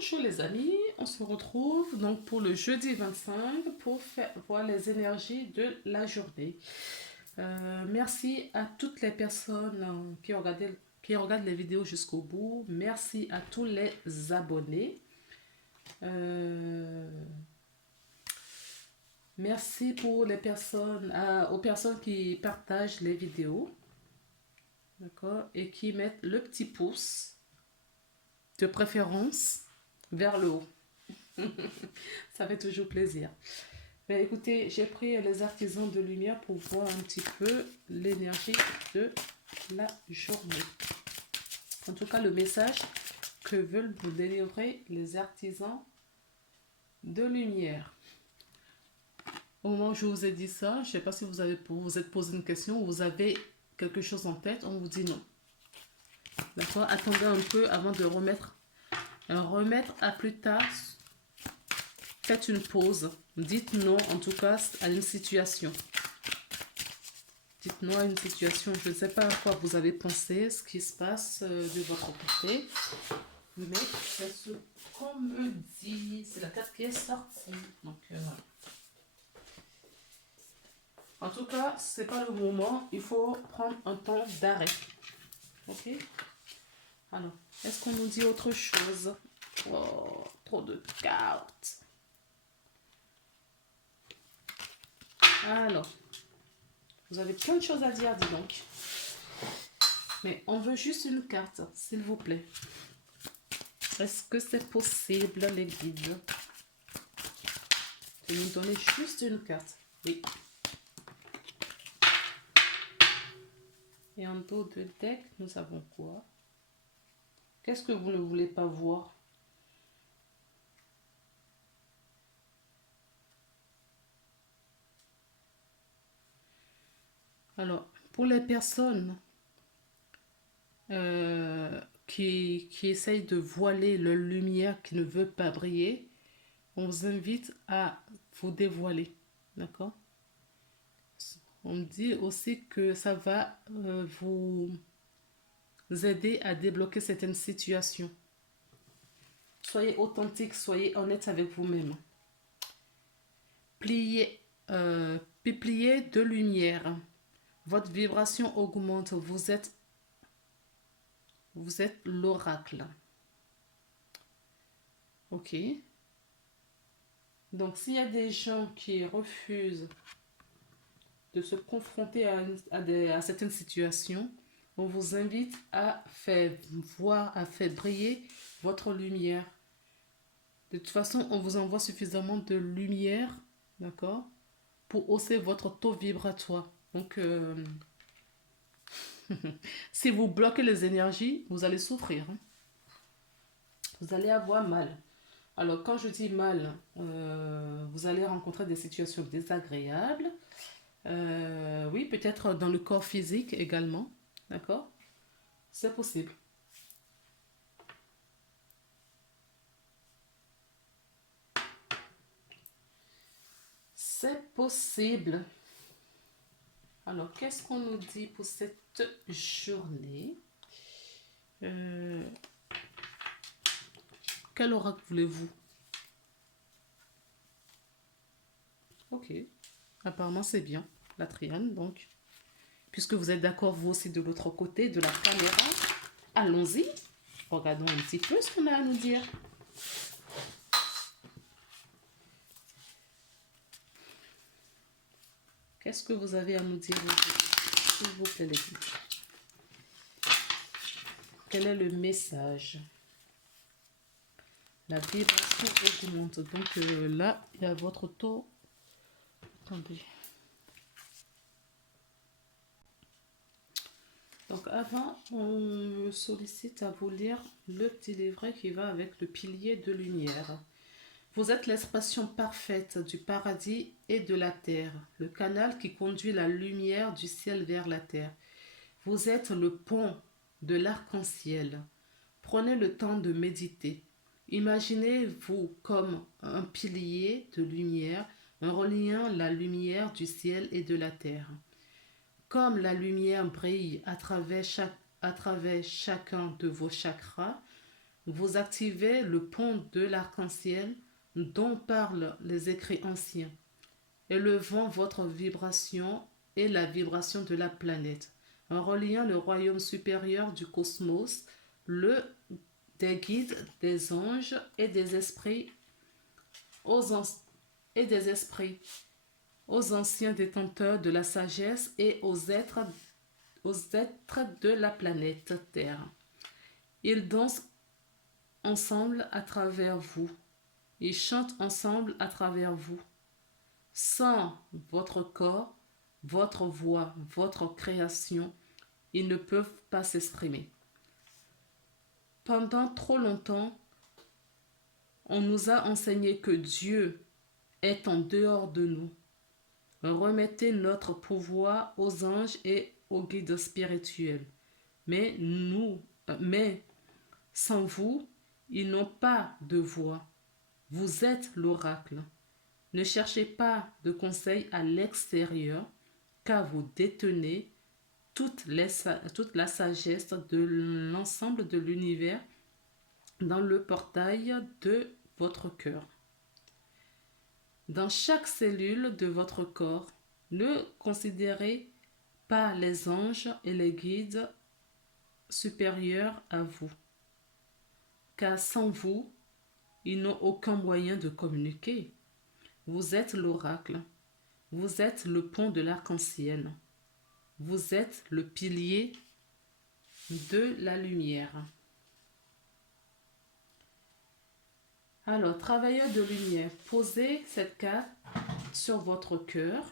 Bonjour les amis, on se retrouve donc pour le jeudi 25 pour voir les énergies de la journée. Merci à toutes les personnes qui regardent les vidéos jusqu'au bout. Merci à tous les abonnés. Merci pour les personnes, aux personnes qui partagent les vidéos, d'accord, et qui mettent le petit pouce de préférence vers le haut. Ça fait toujours plaisir. Ben, écoutez, j'ai pris les artisans de lumière pour voir un petit peu l'énergie de la journée. En tout cas, le message que veulent vous délivrer les artisans de lumière. Au moment où je vous ai dit ça, je ne sais pas si vous êtes posé une question ou vous avez quelque chose en tête, on vous dit non. D'accord? Attendez un peu avant de remettre à plus tard. Faites une pause. Dites non, en tout cas, à une situation. Dites non à une situation. Je ne sais pas à quoi vous avez pensé, ce qui se passe de votre côté. Mais c'est ce qu'on me dit. C'est la carte qui est sortie. Donc, voilà. En tout cas, ce n'est pas le moment. Il faut prendre un temps d'arrêt. Ok? Alors, est-ce qu'on nous dit autre chose? Oh, trop de cartes. Alors, vous avez plein de choses à dire, dis donc. Mais on veut juste une carte, s'il vous plaît. Est-ce que c'est possible, les guides, de nous donner juste une carte? Oui. Et en dos de deck, nous avons quoi? Qu'est-ce que vous ne voulez pas voir? Alors, pour les personnes qui essayent de voiler leur lumière, qui ne veut pas briller, on vous invite à vous dévoiler. D'accord? On dit aussi que ça va vous aider à débloquer certaines situations. Soyez authentique, soyez honnête avec vous-même. Pliez de lumière. Votre vibration augmente. Vous êtes l'oracle. Ok. Donc, s'il y a des gens qui refusent de se confronter à certaines situations, on vous invite à faire voir, à faire briller votre lumière. De toute façon, on vous envoie suffisamment de lumière, d'accord, pour hausser votre taux vibratoire. Donc, si vous bloquez les énergies, vous allez souffrir. Hein. Vous allez avoir mal. Alors, quand je dis mal, vous allez rencontrer des situations désagréables. Oui, peut-être dans le corps physique également. D'accord? C'est possible. C'est possible. Alors, qu'est-ce qu'on nous dit pour cette journée? Quel oracle voulez-vous? Ok. Apparemment, c'est bien. La triane, donc. Puisque vous êtes d'accord, vous aussi, de l'autre côté de la caméra. Allons-y. Regardons un petit peu ce qu'on a à nous dire. Qu'est-ce que vous avez à nous dire, s'il vous plaît, les filles? Quel est le message? La vibration augmente. Donc là, il y a votre taux. Attendez. Donc avant, on me sollicite à vous lire le petit livret qui va avec le pilier de lumière. Vous êtes l'expression parfaite du paradis et de la terre, le canal qui conduit la lumière du ciel vers la terre. Vous êtes le pont de l'arc-en-ciel. Prenez le temps de méditer. Imaginez-vous comme un pilier de lumière, en reliant la lumière du ciel et de la terre. Comme la lumière brille à travers chacun de vos chakras, Vous activez le pont de l'arc-en-ciel dont parlent les écrits anciens, élevant votre vibration et la vibration de la planète, en reliant le royaume supérieur du cosmos, le des guides, des anges et des esprits aux, et des esprits, aux anciens détenteurs de la sagesse et aux êtres de la planète Terre. Ils dansent ensemble à travers vous. Ils chantent ensemble à travers vous. Sans votre corps, votre voix, votre création, ils ne peuvent pas s'exprimer. Pendant trop longtemps, on nous a enseigné que Dieu est en dehors de nous. Remettez notre pouvoir aux anges et aux guides spirituels. Mais sans vous, ils n'ont pas de voix. Vous êtes l'oracle. Ne cherchez pas de conseils à l'extérieur, car vous détenez toute la sagesse de l'ensemble de l'univers dans le portail de votre cœur. Dans chaque cellule de votre corps, ne considérez pas les anges et les guides supérieurs à vous, car sans vous, ils n'ont aucun moyen de communiquer. Vous êtes l'oracle, vous êtes le pont de l'arc-en-ciel, vous êtes le pilier de la lumière. Alors, travailleur de lumière, posez cette carte sur votre cœur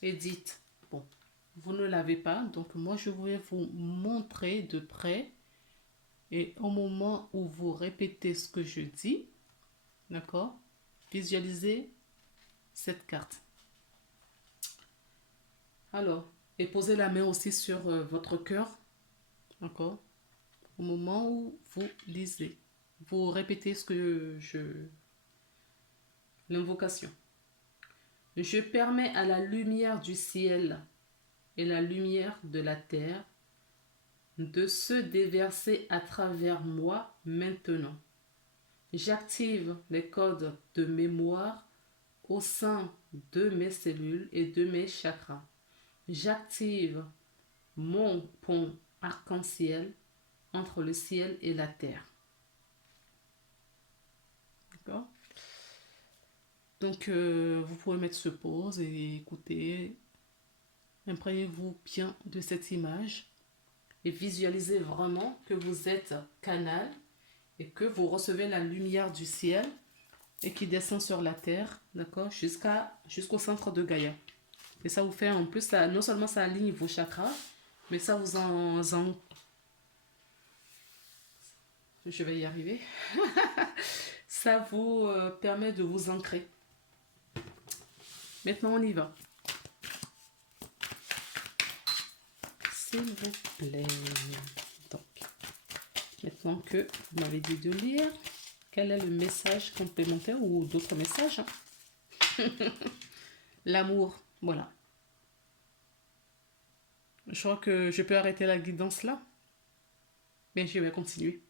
et dites, bon, vous ne l'avez pas, donc moi je vais vous montrer de près et au moment où vous répétez ce que je dis, d'accord, visualisez cette carte. Alors, et posez la main aussi sur votre cœur, d'accord, au moment où vous lisez. Vous répétez ce que l'invocation. Je permets à la lumière du ciel et la lumière de la terre de se déverser à travers moi maintenant. J'active les codes de mémoire au sein de mes cellules et de mes chakras. J'active mon pont arc-en-ciel entre le ciel et la terre. D'accord? Donc, vous pouvez mettre sur pause et écouter. Imprégnez-vous bien de cette image et visualisez vraiment que vous êtes canal et que vous recevez la lumière du ciel et qui descend sur la terre, d'accord, jusqu'au centre de Gaïa. Et ça vous fait en plus, ça, non seulement ça aligne vos chakras, mais ça vous je vais y arriver. Ça vous permet de vous ancrer. Maintenant, on y va. S'il vous plaît. Donc, maintenant que vous m'avez dit de lire, quel est le message complémentaire ou d'autres messages? L'amour, voilà. Je crois que je peux arrêter la guidance là, mais je vais continuer.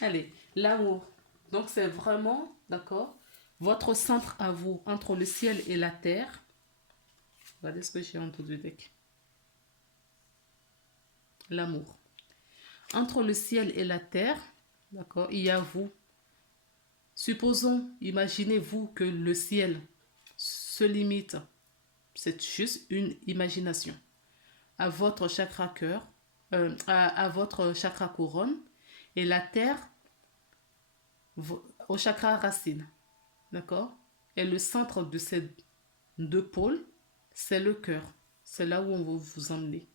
Allez, l'amour. Donc, c'est vraiment, d'accord, votre centre à vous, entre le ciel et la terre. Regardez ce que j'ai en dessous du deck. L'amour. Entre le ciel et la terre, d'accord, il y a vous. Supposons, imaginez-vous que le ciel se limite, c'est juste une imagination, à votre chakra cœur, à votre chakra couronne, et la terre au chakra racine, d'accord? Et le centre de ces deux pôles, c'est le cœur. C'est là où on va vous emmener,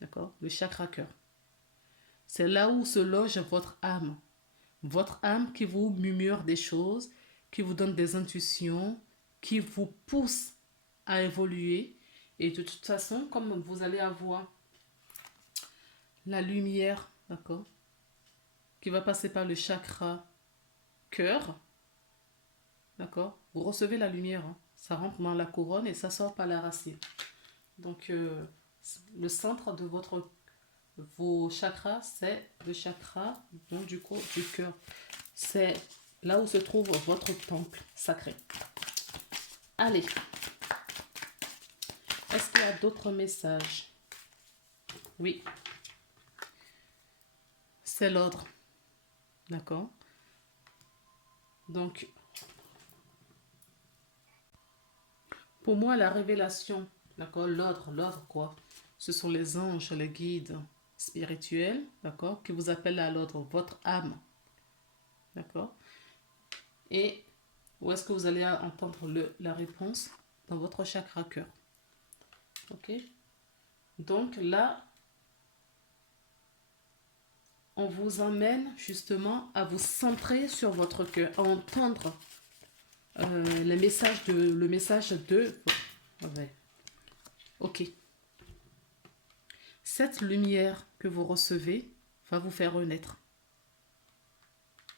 d'accord? Le chakra cœur. C'est là où se loge votre âme. Votre âme qui vous murmure des choses, qui vous donne des intuitions, qui vous pousse à évoluer. Et de toute façon, comme vous allez avoir la lumière, d'accord, qui va passer par le chakra cœur, d'accord, vous recevez la lumière, hein. Ça rentre dans la couronne et ça sort par la racine. Donc, le centre de votre vos chakras, c'est le chakra donc, du cœur. C'est là où se trouve votre temple sacré. Allez. Est-ce qu'il y a d'autres messages? Oui. C'est l'ordre. D'accord? Donc, pour moi, la révélation, d'accord? L'ordre quoi? Ce sont les anges, les guides spirituels, d'accord? Qui vous appellent à l'ordre, votre âme. D'accord? Et où est-ce que vous allez entendre la réponse? Dans votre chakra cœur. Ok? Donc là, on vous emmène justement à vous centrer sur votre cœur, à entendre le message de... Ouais. Ok. Cette lumière que vous recevez va vous faire renaître.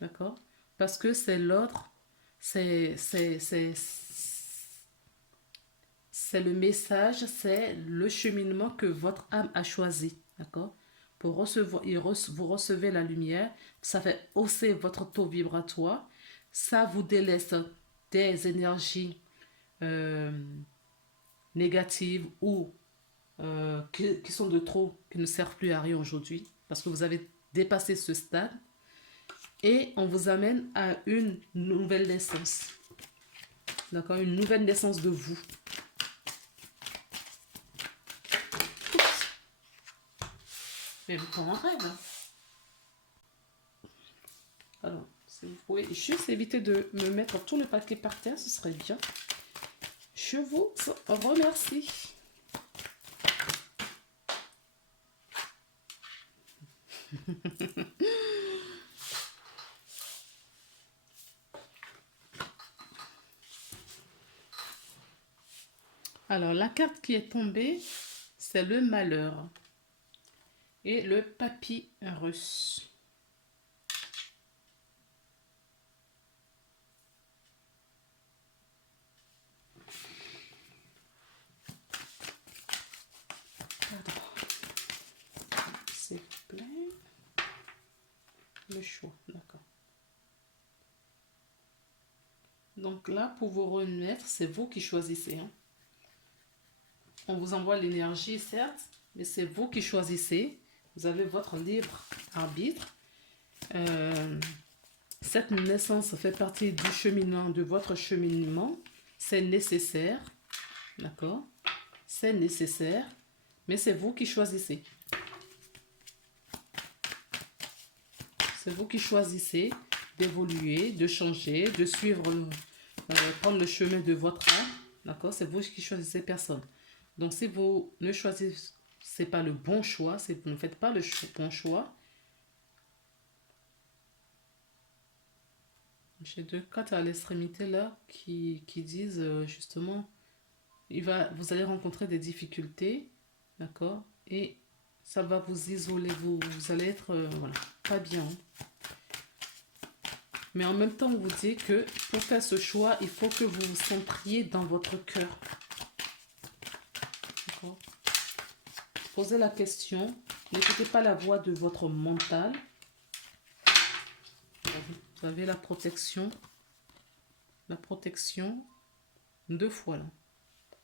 D'accord? Parce que c'est l'ordre, c'est le message, c'est le cheminement que votre âme a choisi. D'accord? Pour recevoir, vous recevez la lumière, ça fait hausser votre taux vibratoire, ça vous délaisse des énergies négatives ou qui sont de trop, qui ne servent plus à rien aujourd'hui, parce que vous avez dépassé ce stade, et on vous amène à une nouvelle naissance. D'accord? Une nouvelle naissance de vous. Mais vous en rêve. Alors, si vous pouvez juste éviter de me mettre tout le paquet par terre, ce serait bien. Je vous remercie. Alors, la carte qui est tombée, c'est le malheur et le papyrus. S'il vous plaît. Le choix, d'accord. Donc là, pour vous remettre, c'est vous qui choisissez. Hein. On vous envoie l'énergie, certes, mais c'est vous qui choisissez. Vous avez votre libre arbitre. Cette naissance fait partie du cheminement, de votre cheminement. C'est nécessaire. D'accord? C'est nécessaire, mais c'est vous qui choisissez. C'est vous qui choisissez d'évoluer, de changer, de suivre, prendre le chemin de votre âme. D'accord? C'est vous qui choisissez personne. Donc, si vous ne choisissez pas le bon choix, si vous ne faites pas le bon choix, j'ai deux cartes à l'extrémité là qui disent justement, vous allez rencontrer des difficultés, d'accord? Et ça va vous isoler, vous allez être, voilà, pas bien. Hein. Mais en même temps, on vous dit que pour faire ce choix, il faut que vous vous centriez dans votre cœur. D'accord? Posez la question. N'écoutez pas la voix de votre mental. Vous avez la protection. La protection 2 fois là.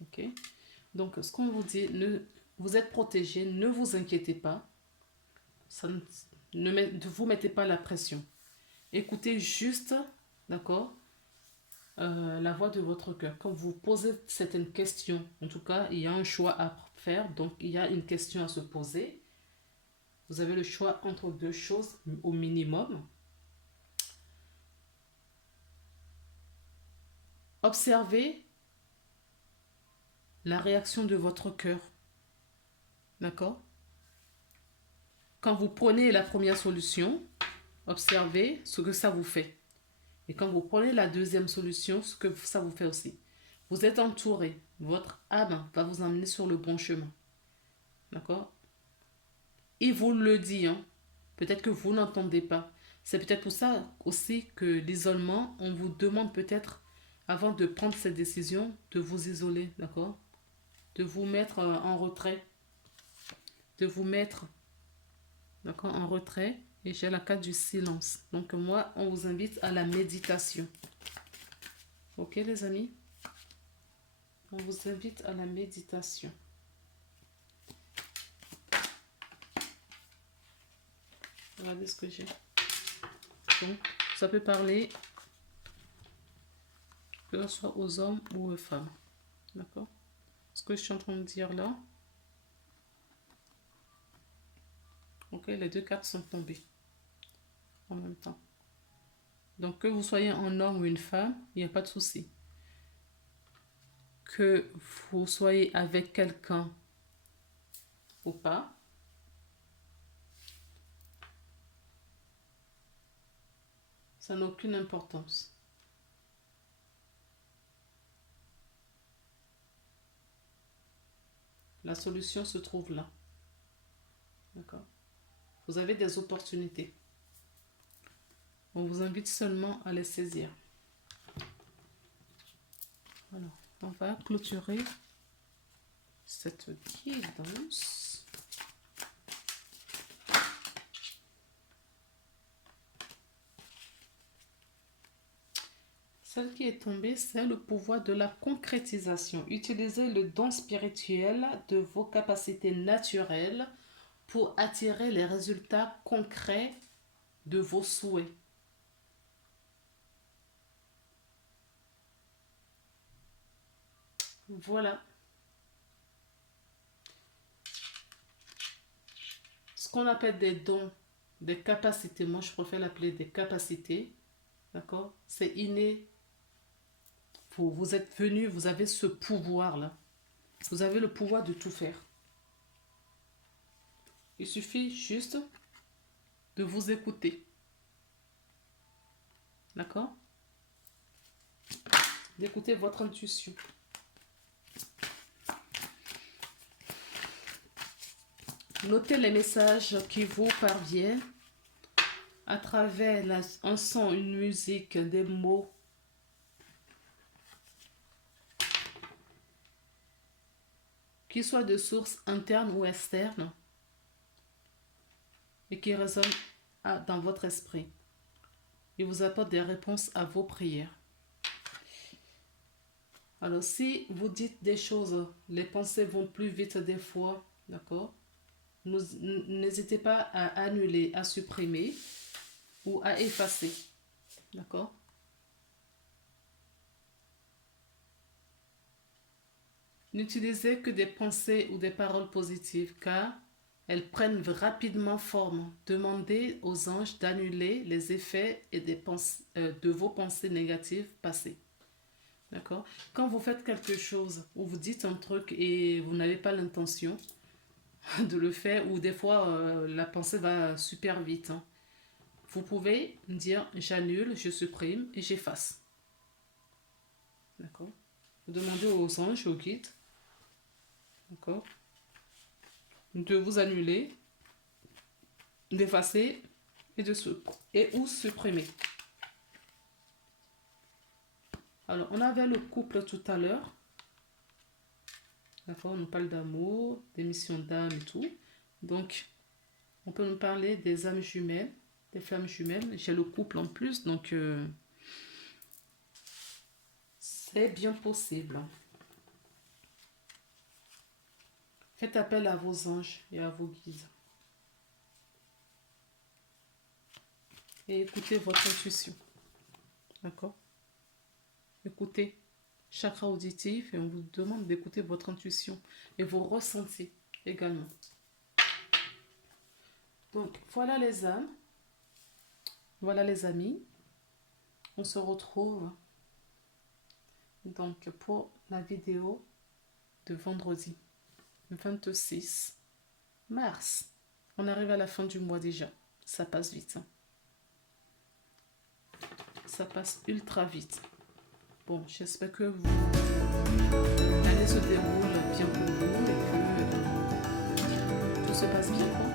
Ok? Donc, ce qu'on vous dit, vous êtes protégé, ne vous inquiétez pas. Ne vous mettez pas la pression. Écoutez juste, d'accord, la voix de votre cœur. Quand vous posez certaines questions, en tout cas, il y a un choix à faire, donc il y a une question à se poser. Vous avez le choix entre deux choses au minimum. Observez la réaction de votre cœur. D'accord? Quand vous prenez la première solution, observez ce que ça vous fait. Et quand vous prenez la deuxième solution, ce que ça vous fait aussi. Vous êtes entouré. Votre âme va vous emmener sur le bon chemin. D'accord? Il vous le dit. Hein. Peut-être que vous n'entendez pas. C'est peut-être pour ça aussi que l'isolement, on vous demande peut-être, avant de prendre cette décision, de vous isoler. D'accord? De vous mettre en retrait. De vous mettre d'accord, en retrait. Et j'ai la carte du silence. Donc moi, on vous invite à la méditation. Ok les amis? On vous invite à la méditation. Regardez ce que j'ai. Donc, ça peut parler que ce soit aux hommes ou aux femmes. D'accord? Ce que je suis en train de dire là. Ok, les deux cartes sont tombées en même temps. Donc, que vous soyez un homme ou une femme, il n'y a pas de souci. Que vous soyez avec quelqu'un ou pas, ça n'a aucune importance. La solution se trouve là. D'accord? Vous avez des opportunités. On vous invite seulement à les saisir. Alors, on va clôturer cette guidance. Celle qui est tombée, c'est le pouvoir de la concrétisation. Utilisez le don spirituel de vos capacités naturelles pour attirer les résultats concrets de vos souhaits. Voilà. Ce qu'on appelle des dons, des capacités, moi je préfère l'appeler des capacités, d'accord? C'est inné. Vous êtes venu, vous avez ce pouvoir-là. Vous avez le pouvoir de tout faire. Il suffit juste de vous écouter. D'accord? D'écouter votre intuition. Notez les messages qui vous parviennent à travers un son, une musique, des mots. Qui soient de source interne ou externe et qui résonnent dans votre esprit. Il vous apporte des réponses à vos prières. Alors, si vous dites des choses, les pensées vont plus vite des fois, d'accord? N'hésitez pas à annuler, à supprimer ou à effacer, d'accord? N'utilisez que des pensées ou des paroles positives car elles prennent rapidement forme. Demandez aux anges d'annuler les effets et de vos pensées négatives passées. D'accord? Quand vous faites quelque chose ou vous dites un truc et vous n'avez pas l'intention de le faire, ou des fois la pensée va super vite, hein, vous pouvez dire j'annule, je supprime et j'efface. D'accord? Vous demandez aux anges, aux guides, d'accord, de vous annuler, d'effacer et ou supprimer. Alors, on avait le couple tout à l'heure. D'accord, on nous parle d'amour, des missions d'âme et tout. Donc, on peut nous parler des âmes jumelles, des flammes jumelles. J'ai le couple en plus, donc c'est bien possible. Faites appel à vos anges et à vos guides. Et écoutez votre intuition. D'accord? Écoutez, chakra auditif, et on vous demande d'écouter votre intuition et vos ressentis également. Donc, voilà les âmes. Voilà les amis. On se retrouve donc pour la vidéo de vendredi 26 mars. On arrive à la fin du mois déjà. Ça passe vite. Hein. Ça passe ultra vite. Bon, j'espère que l'année se déroule bien pour vous et que tout se passe bien.